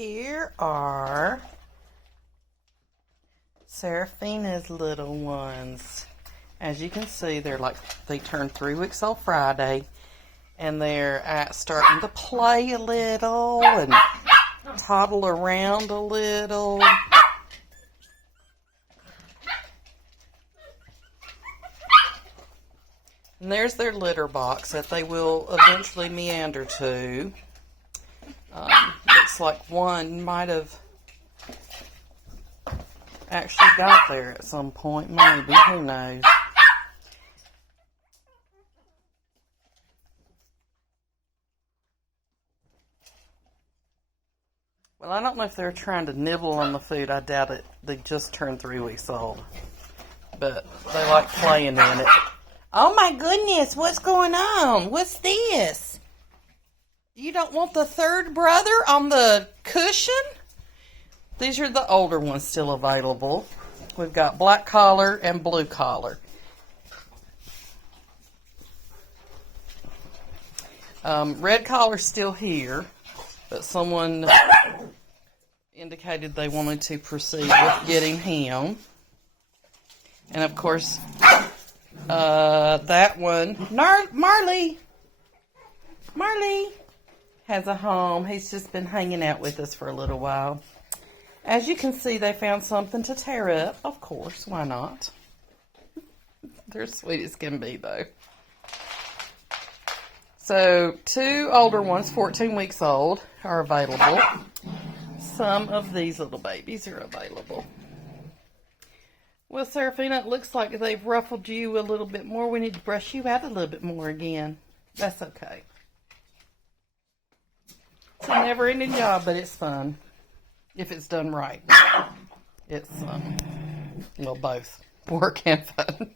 Here are Seraphina's little ones. As you can see, they turned 3 weeks old Friday, and they're starting to play a little and toddle around a little. And there's their litter box that they will eventually meander to. Looks like one might have actually got there at some point, maybe, who knows. Well, I don't know if they're trying to nibble on the food. I doubt it. They just turned 3 weeks old. But they like playing in it. Oh my goodness, what's going on? What's this? You don't want the third brother on the cushion? These are the older ones still available. We've got black collar and blue collar. Red collar's still here, but someone indicated they wanted to proceed with getting him. And of course, that one, Marley has a home. He's just been hanging out with us for a little while. As you can see, they found something to tear up. Of course, why not? They're sweet as can be, though. So, 2 older ones, 14 weeks old, are available. Some of these little babies are available. Well, Seraphina, it looks like they've ruffled you a little bit more. We need to brush you out a little bit more again. That's okay. It's a never-ending job, but it's fun. If it's done right. It's, well, both work and fun.